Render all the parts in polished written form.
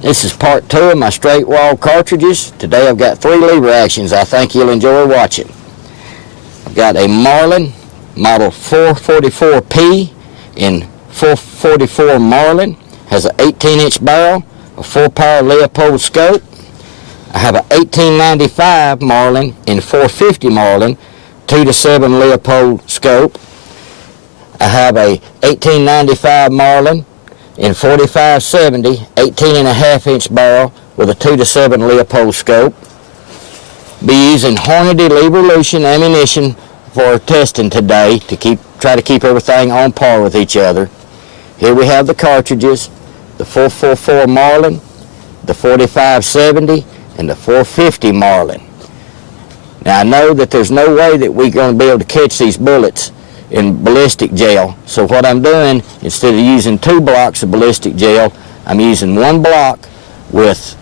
This is part 2 of my straight wall cartridges. Today I've got 3 lever actions I think you'll enjoy watching. I've got a Marlin model 444P in 444 Marlin. Has an 18-inch barrel, a 4-power Leopold scope. I have a 1895 Marlin in 450 Marlin, 2-to-7 Leopold scope. I have a 1895 Marlin in 4570, 18.5-inch barrel with a 2-to-7 Leopold scope. Be using Hornady LEVERevolution ammunition for testing today to try to keep everything on par with each other. Here we have the cartridges, the 444 Marlin, the 4570, and the 450 Marlin. Now I know that there's no way that we're going to be able to catch these bullets in ballistic gel. So what I'm doing, instead of using 2 blocks of ballistic gel, I'm using 1 block with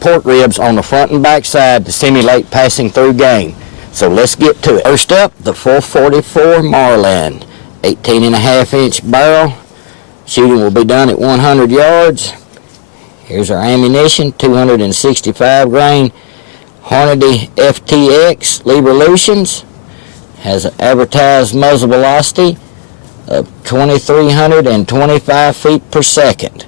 pork ribs on the front and back side to simulate passing through game. So let's get to it. First up, the 444 Marlin, 18.5-inch barrel. Shooting will be done at 100 yards. Here's our ammunition, 265 grain Hornady FTX LEVERevolutions. Has an advertised muzzle velocity of 2,325 feet per second.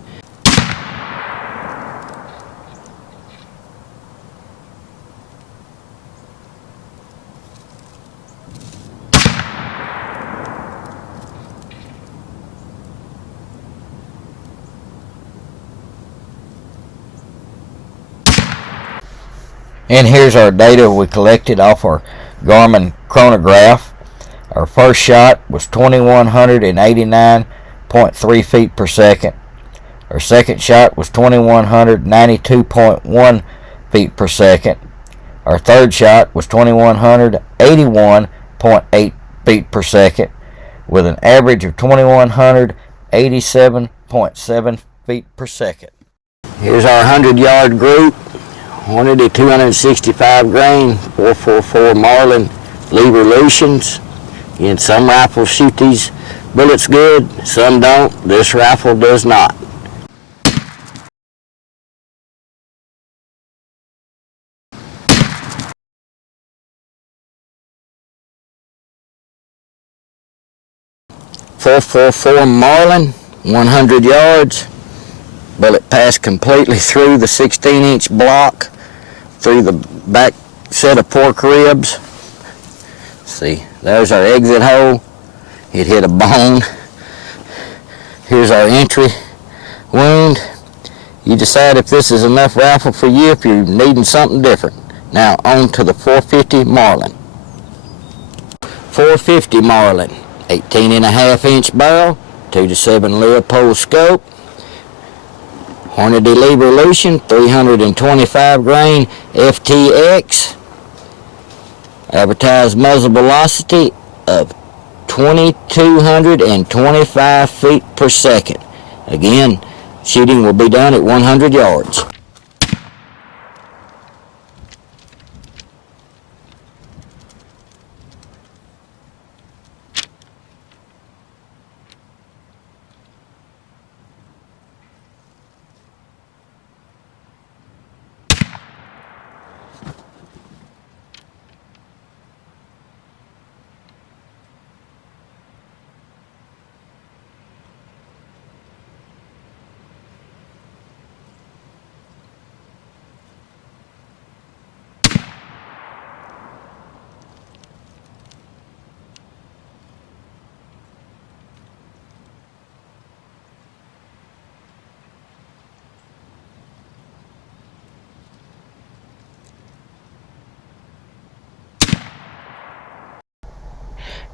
And here's our data we collected off our Garmin chronograph. Our first shot was 2,189.3 feet per second. Our second shot was 2,192.1 feet per second. Our third shot was 2,181.8 feet per second with an average of 2,187.7 feet per second. Here's our 100-yard group. Hornady 265 grain 444 Marlin LEVERevolutions. Again, some rifles shoot these bullets good, some don't. This rifle does not. .444 Marlin, 100 yards. Bullet passed completely through the 16-inch block, through the back set of pork ribs. See, there's our exit hole. It hit a bone. Here's our entry wound. You decide if this is enough rifle for you, if you're needing something different. Now on to the 450 Marlin. 450 Marlin, 18.5-inch barrel, 2-to-7 Leopold scope. Hornady LEVERevolution, 325 grain FTX. Advertised muzzle velocity of 2,225 feet per second. Again, shooting will be done at 100 yards.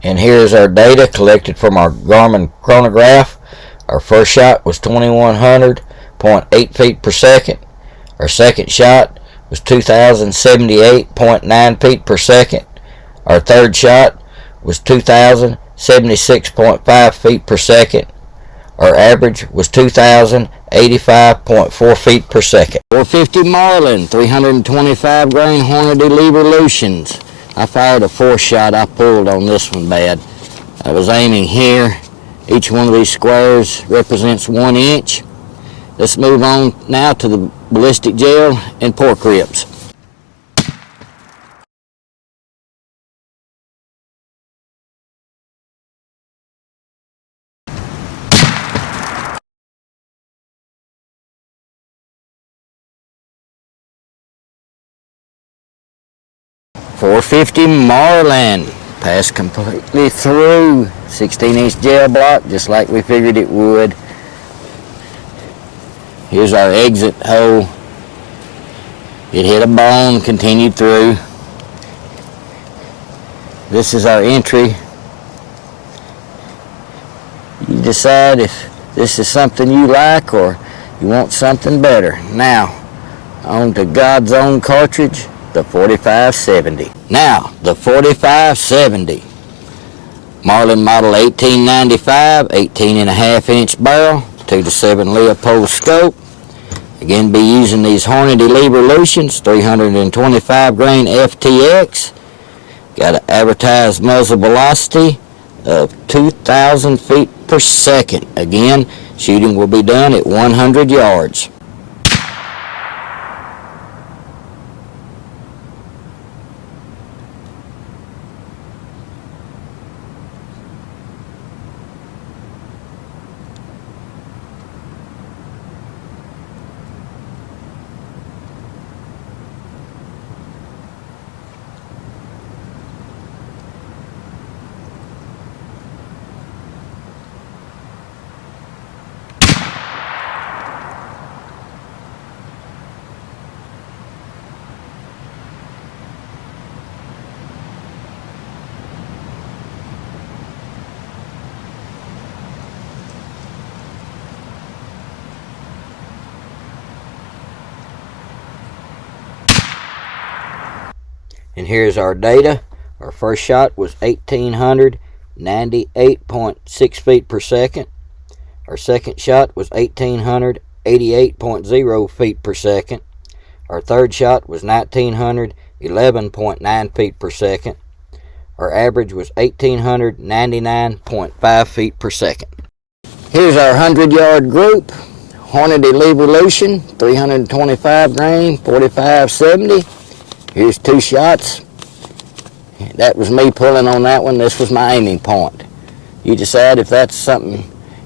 And here's our data collected from our Garmin chronograph. Our first shot was 2,100.8 feet per second. Our second shot was 2,078.9 feet per second. Our third shot was 2,076.5 feet per second. Our average was 2,085.4 feet per second. 450 Marlin, 325 grain Hornady LEVERevolutions. I fired a 4-shot. I pulled on this one bad. I was aiming here. Each one of these squares represents 1 inch. let's move on now to the ballistic gel and pork ribs. .450 Marlin, passed completely through. 16-inch gel block, just like we figured it would. Here's our exit hole. It hit a bone, continued through. This is our entry. You decide if this is something you like or you want something better. Now, on to God's own cartridge, the 4570. Now, the 4570. Marlin model 1895, 18.5-inch barrel, 2-7 Leopold scope. Again, be using these Hornady LEVERevolutions, 325 grain FTX. Got an advertised muzzle velocity of 2,000 feet per second. Again, shooting will be done at 100 yards. And here's our data. Our first shot was 1,898.6 feet per second. Our second shot was 1,888.0 feet per second. Our third shot was 1,911.9 feet per second. Our average was 1,899.5 feet per second. Here's our 100-yard group. Hornady LEVERevolution, 325 grain, 4570. Here's 2 shots. That was me pulling on that one. This was my aiming point. You decide if that's something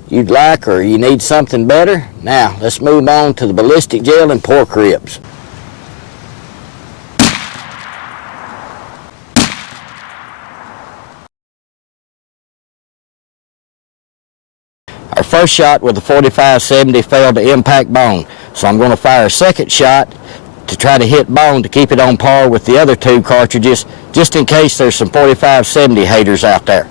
you'd like or you need something better. Now, let's move on to the ballistic gel and pork ribs. Our first shot with the 4570 failed to impact bone, so I'm going to fire a second shot to try to hit bone to keep it on par with the other 2 cartridges, just in case there's some 4570 haters out there.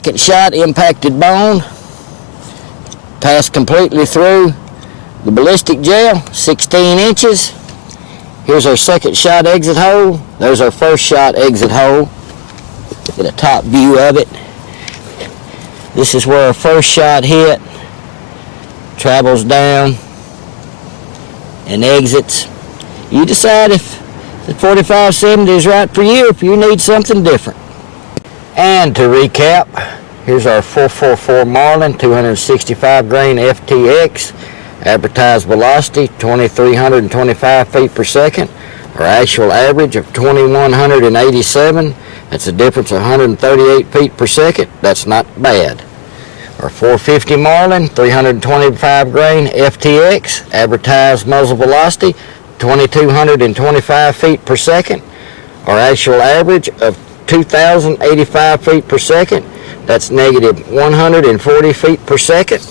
Second shot impacted bone, passed completely through. The ballistic gel, 16 inches. Here's our second shot exit hole. There's our first shot exit hole. Get a top view of it. This is where our first shot hit. Travels down and exits. You decide if the 4570 is right for you, if you need something different. And to recap, here's our 444 Marlin 265 grain FTX. Advertised velocity 2,325 feet per second. Our actual average of 2,187. That's a difference of 138 feet per second. That's not bad. Our 450 Marlin 325 grain FTX. Advertised muzzle velocity 2,225 feet per second. Our actual average of 2,085 feet per second. That's negative 140 feet per second.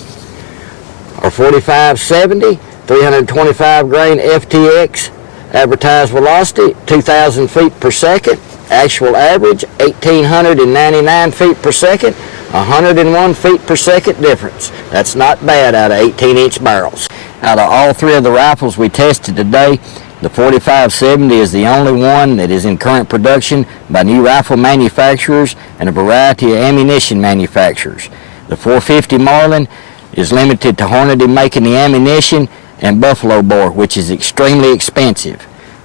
Our 4570, 325 grain FTX, advertised velocity, 2,000 feet per second, actual average, 1,899 feet per second, 101 feet per second difference. That's not bad out of 18-inch barrels. Out of all 3 of the rifles we tested today, the 4570 is the only one that is in current production by new rifle manufacturers and a variety of ammunition manufacturers. The 450 Marlin is limited to Hornady making the ammunition and buffalo bore, which is extremely expensive.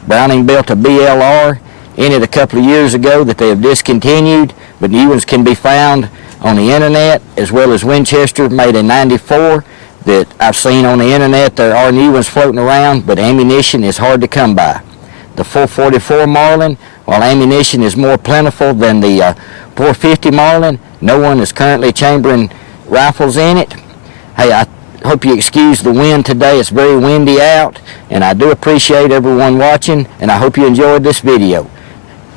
Browning built a BLR in it a couple of years ago that they have discontinued, but new ones can be found on the internet, as well as Winchester made in '94 that I've seen on the internet. There are new ones floating around, but ammunition is hard to come by. The 444 Marlin, while ammunition is more plentiful than the 450 Marlin, no one is currently chambering rifles in it. Hey, I hope you excuse the wind today. It's very windy out, and I do appreciate everyone watching, and I hope you enjoyed this video.